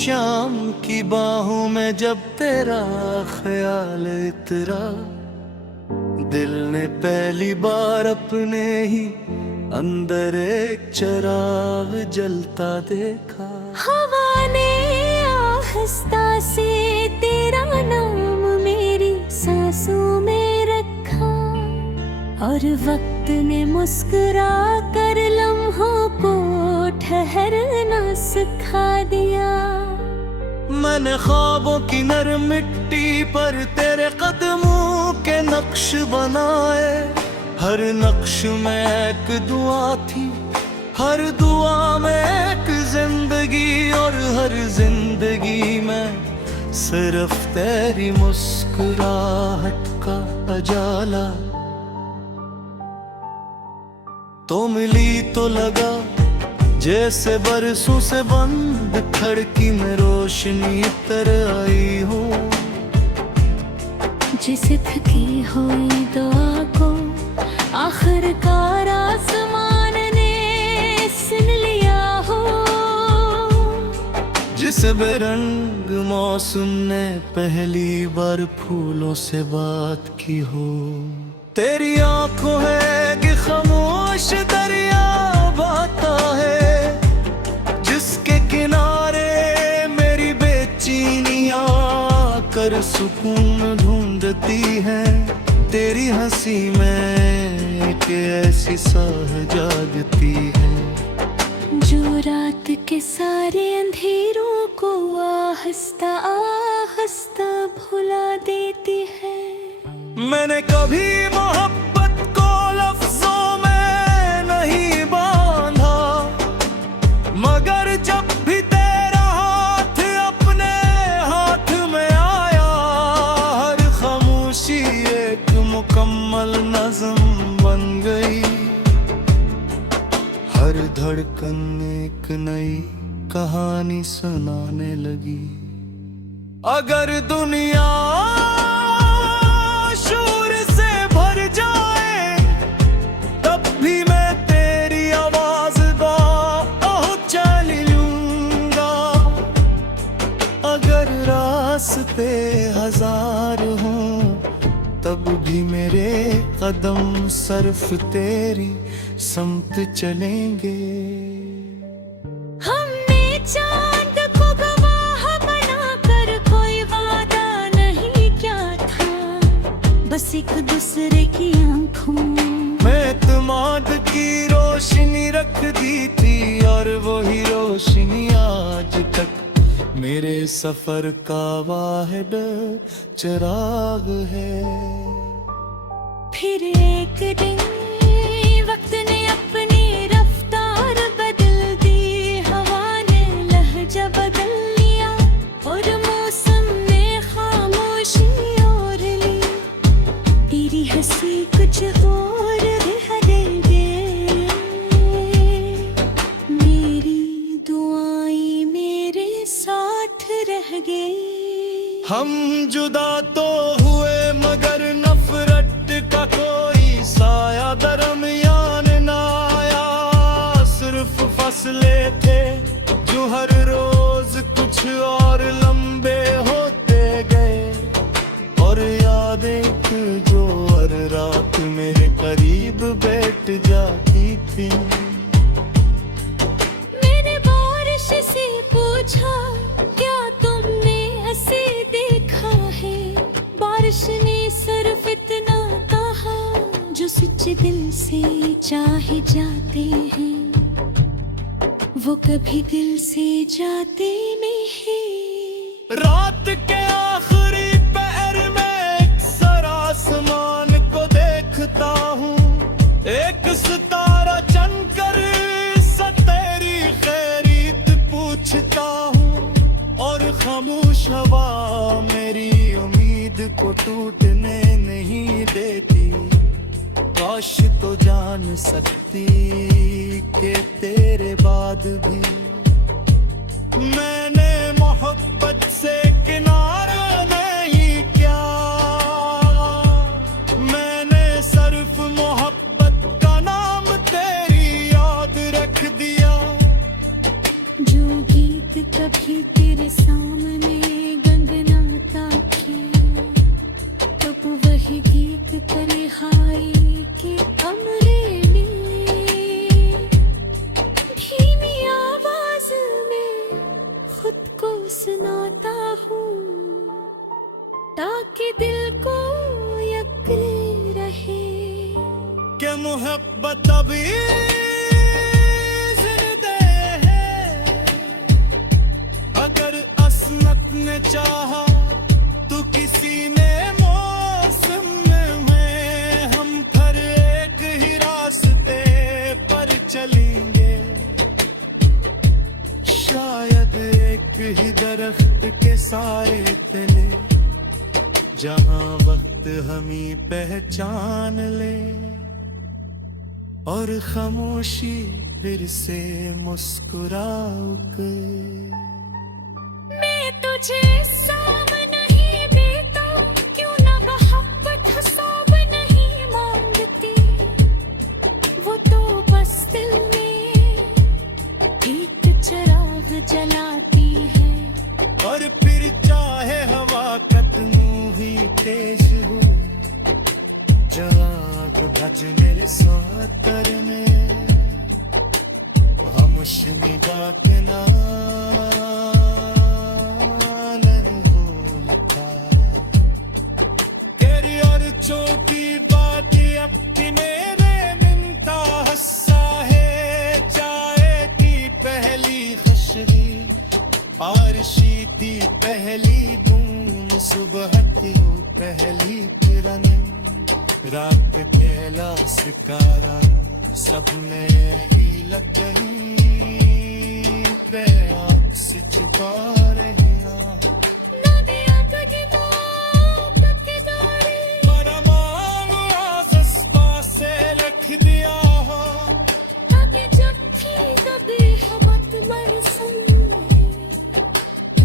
शाम की बाहों में जब तेरा ख्याल इतरा, दिल ने पहली बार अपने ही अंदर एक चिराग जलता देखा। हवा ने आहिस्ता से तेरा नाम मेरी सांसों में रखा, और वक्त ने मुस्कुरा कर लम्हों को ठहरना सिखा दिया। मैंने ख्वाबों की नरम मिट्टी पर तेरे कदमों के नक्श बनाए, हर नक्श में एक दुआ थी, हर दुआ में एक जिंदगी, और हर जिंदगी में सिर्फ तेरी मुस्कुराहट का उजाला। तो मिली तो लगा जैसे बरसों से बंद खिड़की में रोशनी तरह आई हो। जिस थकी हुई दुआ को आखिरकार आसमान ने सुन लिया हो। जिस बेरंग मौसम ने पहली बार फूलों से बात की हो। तेरी आंखों है कि खामोश दरिया बहता है, जिसके किनारे मेरी बेचैनियां कर सुकून ढूंढती है। तेरी हंसी में एक ऐसी साह जागती है, जो रात के सारे अंधेरों को आहिस्ता आहिस्ता भुला देती है। मैंने कभी मोहब्बत को लफ्जों में नहीं बांधा, मगर जब भी तेरा हाथ अपने हाथ में आया, हर खामोशी एक मुकम्मल नज़्म बन गई। हर धड़कन एक नई कहानी सुनाने लगी। अगर दुनिया शोर से भर जाए, तब भी मैं तेरी आवाज पहुंचा लूंगा। अगर रास्ते हजार हों, तब भी मेरे कदम सिर्फ तेरी समत चलेंगे। हमने चांद को गवाह बनाकर कोई वादा नहीं किया था, बस एक दूसरे की आंखों मैं एतमाद की रोशनी रख दी थी, और वही रोशनी आज तक मेरे सफर का वाहिद चिराग है। फिर एक दिन वक्त ने अपनी रफ्तार बदल दी, हवा ने लहजा बदल लिया, और मौसम ने खामोशी ओढ़ ली। तेरी हंसी कुछ और हरे दे, मेरी दुआएं मेरे साथ रह गई। हम जुदा तो हुए, मगर नफरत का कोई साया दरमियान ना आया। सिर्फ फसले थे जो हर रोज कुछ और लंबे होते गए, और यादें जो हर रात मेरे करीब बैठ जाती थी। मैंने बारिश से पूछा, क्या तुमने ऐसे देखा है? बारिश ने सिर्फ इतना कहा, जो सच्चे दिल से चाहे जाते हैं, वो कभी दिल से जाते नहीं। रात के आखिरी पहर में अक्सर आसमान को देखता हूँ, एक सितारा चमकर तेरी खैरियत पूछता हूँ, और खामोश हवा मेरी उम्मीद को टूटने नहीं देती। काश तो जान सकती कि तेरे बाद भी मैंने मोहब्बत से किनारा नहीं किया। मैंने सिर्फ मोहब्बत का नाम तेरी याद रख दिया। जो गीत कभी तेरे सामने गनगनाता क्यों, तब वही गीत तन्हाई के कमरे में धीमी आवाज में खुद को सुनाता हूँ, ताकि दिल को यकीन रहे कि मोहब्बत अभी जिंदा है। अगर असमत ने चाहा तो किसी ने मौसम में हम फिर एक ही रास्ते पर चलेंगे, शायद एक ही दरख्त के साए तले, जहां वक्त हमें पहचान ले और खामोशी फिर से मुस्कुराकर। मैं तुझे साम नहीं देता, क्यों ना मोहब्बत हिसाब नहीं मांगती, वो तो बस दिल में एक चिराग जलाती है। और फिर चाहे हवा कतनू ही तेज हो, जवाब भज मेरे सातर में खामोश निगाह के ना नहीं भूलता। तेरी और चौकी बात अब की मेरे मिलता हस्सा है, चाय की पहली खुशबू बारिशी थी पहली तुम, सुबह थी पहली किरण, रात पहला सितारा, सब में ही लकड़ी पे आस छुपा रही नदियाँ का गिलाफ किनारे, परमाम आगस पासे रख दिया हो, ताकि जब भी कभी हमत बरसें,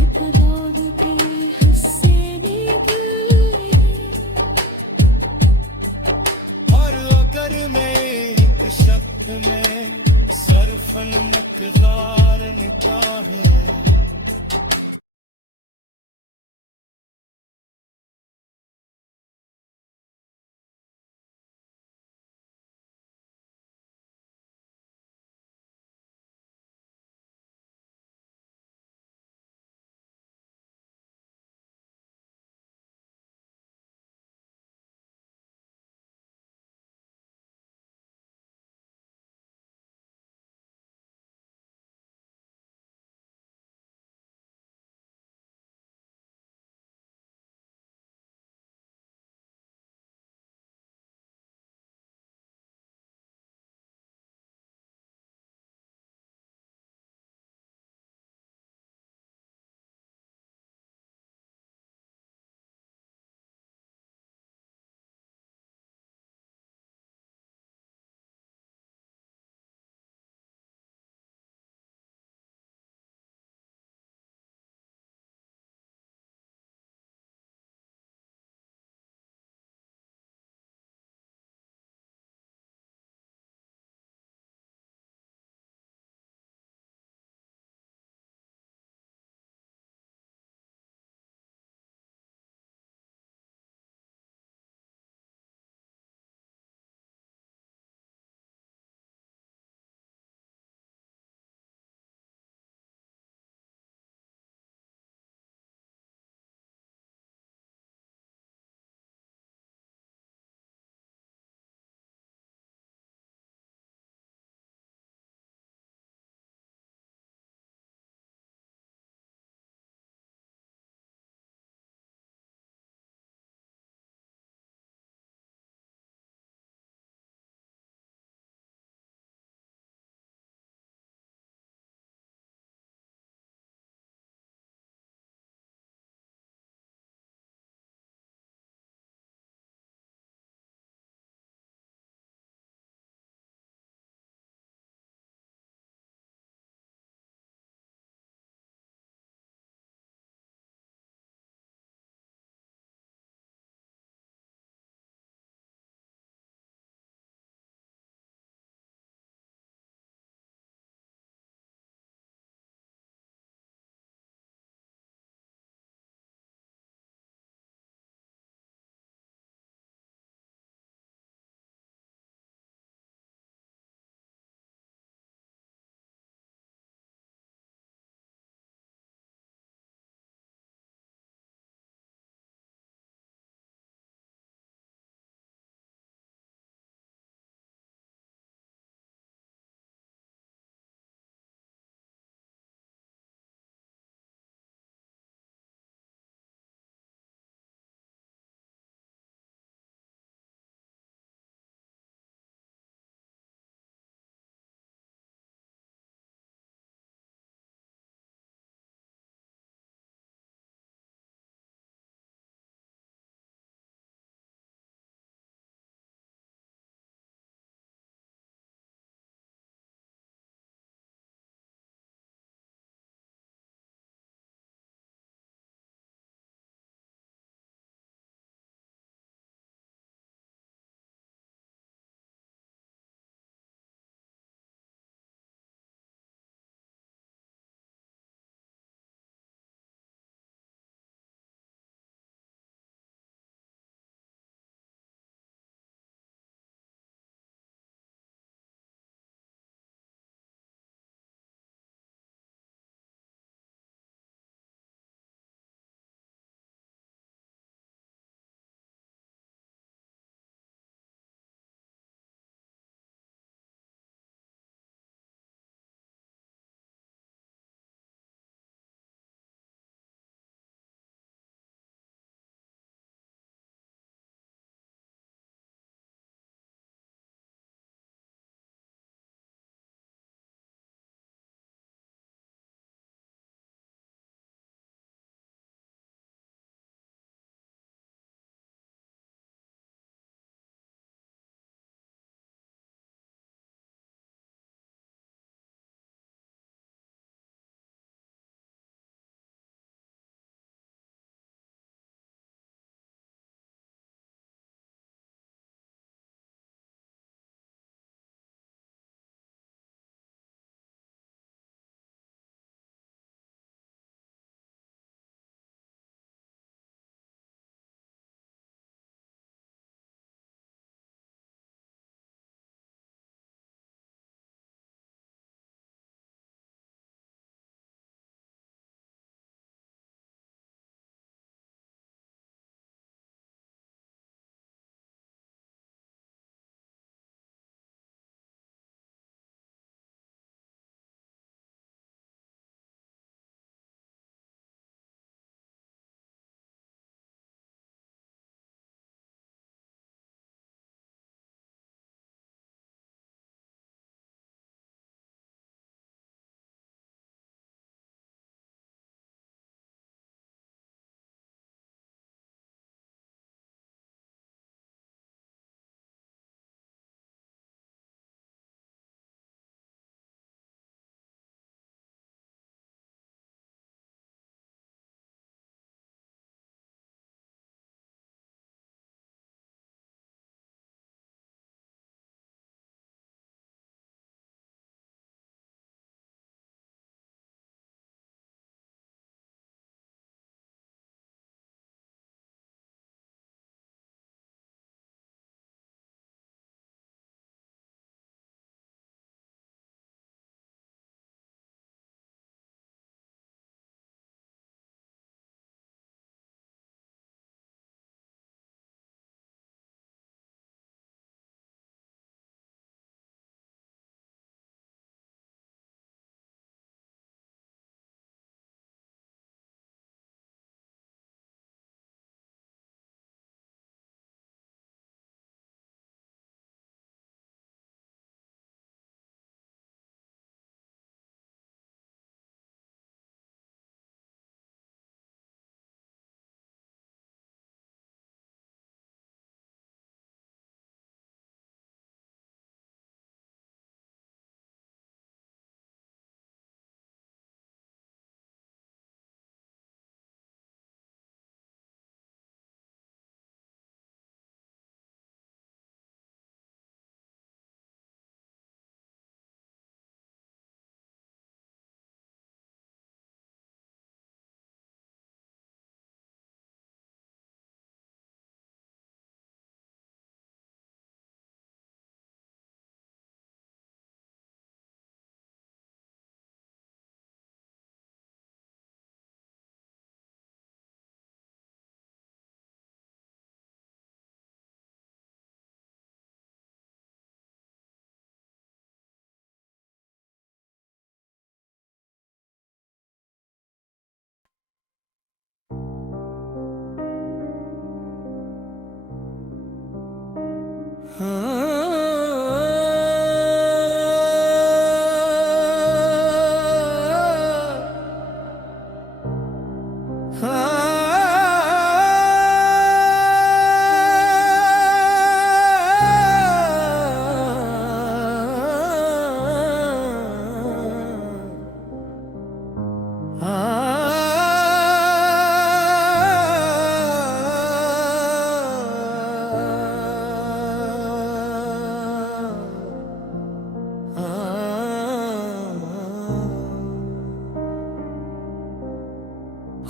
एक रोड भी हंसे निकले। और अगर मैं एक शब्द में सरफन मकदार निकाहे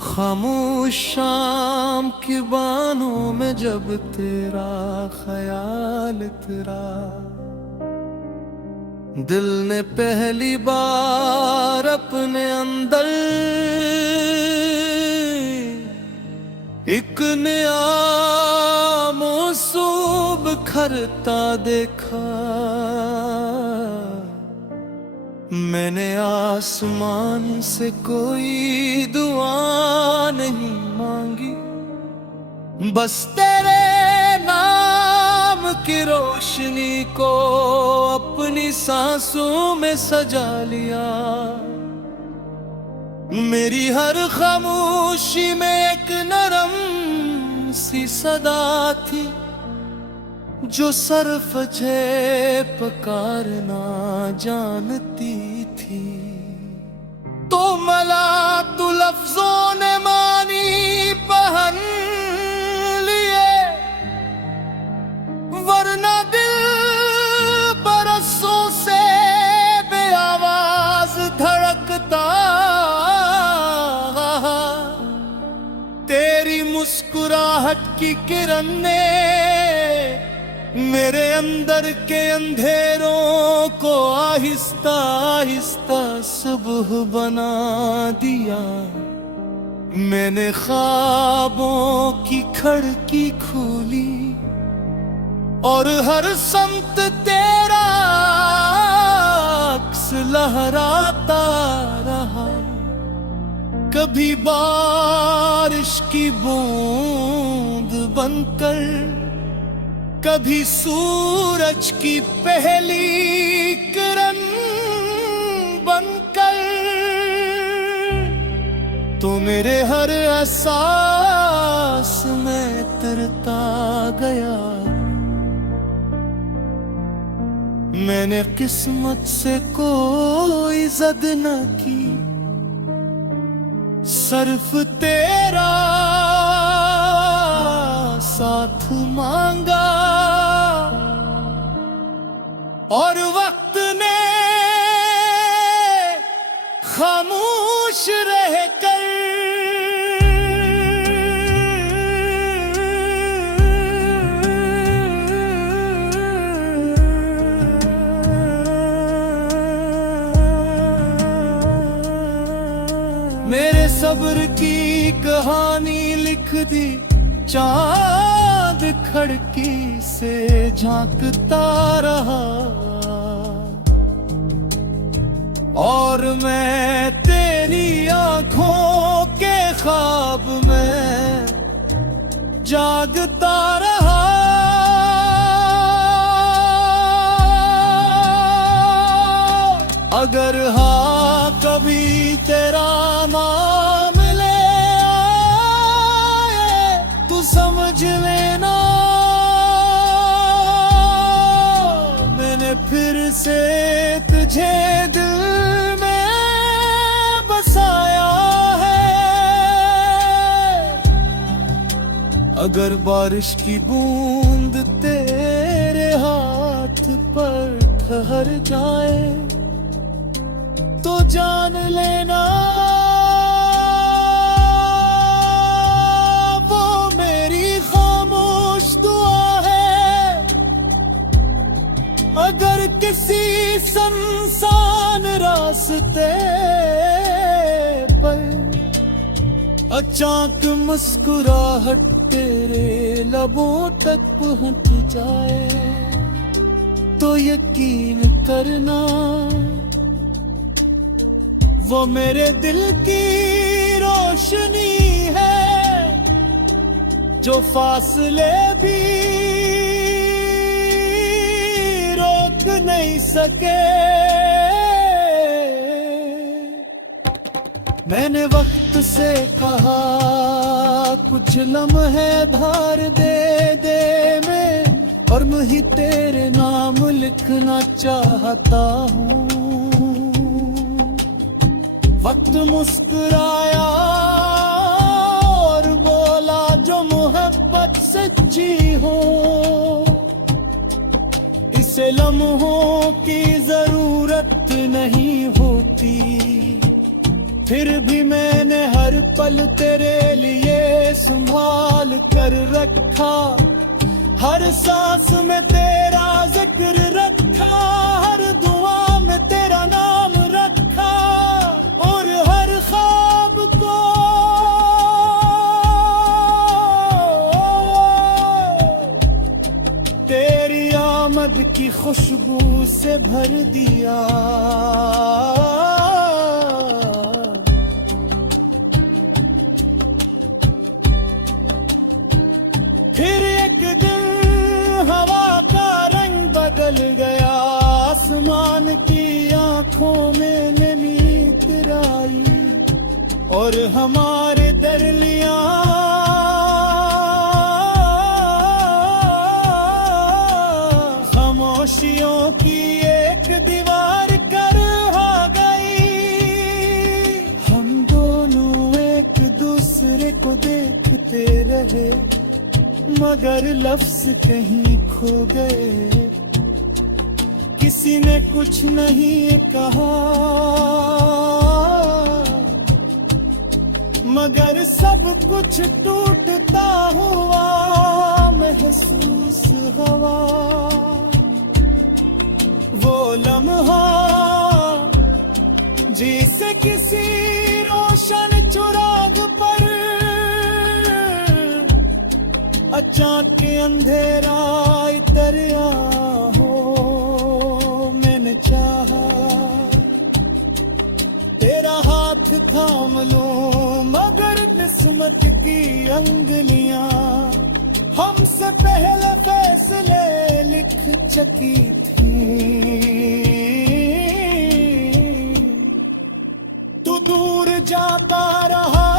खामोश शाम की बानों में जब तेरा ख्याल तेरा दिल ने पहली बार अपने अंदर एक नया मौसम बिखरता देखा। मैंने आसमान से कोई दुआ नहीं मांगी, बस तेरे नाम की रोशनी को अपनी सांसों में सजा लिया। मेरी हर खामोशी में एक नरम सी सदा थी जो सरफजे पुकारना जानती थी। तो मला तू लफ्जों ने मानी पहन लिए, वरना दिल बरसों से बेआवाज धड़कता। तेरी मुस्कुराहट की किरण ने मेरे अंदर के अंधेरों को आहिस्ता आहिस्ता सुबह बना दिया। मैंने ख्वाबों की खिड़की खोली और हर समत तेरा अक्स लहराता रहा। कभी बारिश की बूंद बनकर, कभी सूरज की पहली किरण बनकर, तो मेरे हर एहसास में तरता गया। मैंने किस्मत से कोई ज़द न की, सिर्फ तेरा साथ मांगा। और वक्त ने खामोश रहकर मेरे सब्र की कहानी लिख दी। चांद खिड़की से झांकता रहा और मैं तेरी आंखों के ख्वाब में जागता रहा। अगर हाँ कभी तेरा नाम ले आए तू समझ लेना, मैंने फिर से तुझे दिल में बसाया है। अगर बारिश की बूंद तेरे हाथ पर ठहर जाए तो जान लेना वो मेरी खामोश दुआ है। अगर किसी सुनसान रास्ते पर अचानक मुस्कुराहट तेरे लबों तक पहुंच जाए तो यकीन करना वो मेरे दिल की रोशनी है जो फासले भी नहीं सके। मैंने वक्त से कहा कुछ लम्हे धार दे दे मैं, और मैं ही तेरे नाम लिखना चाहता हूँ। वक्त मुस्कुराया और बोला जो मोहब्बत सच्ची हो, इसे लम्हों की जरूरत नहीं होती। फिर भी मैंने हर पल तेरे लिए संभाल कर रखा, हर सांस में तेरा जिक्र रखा, हर दुआ में तेरा नाम रखा, और हर ख्वाब को तेरी आमद की खुशबू से भर दिया। फिर एक दिन हवा का रंग बदल गया, आसमान की आंखों में नमी आई, और हमारे दरलियां खामोशियों की एक दीवार कर हो गई। हम दोनों एक दूसरे को देखते रहे, मगर लफ्ज कहीं खो गए। किसी ने कुछ नहीं कहा, मगर सब कुछ टूटता हुआ महसूस हुआ। वो लम्हा जिसे किसी रोशन चुराग पर अचानक के अंधेरा इतरिया हो, मैंने चाहा तेरा हाथ थाम लूं, मगर किस्मत की अंगलियां हमसे पहले फैसले लिख चुकी थी। तू दूर जाता रहा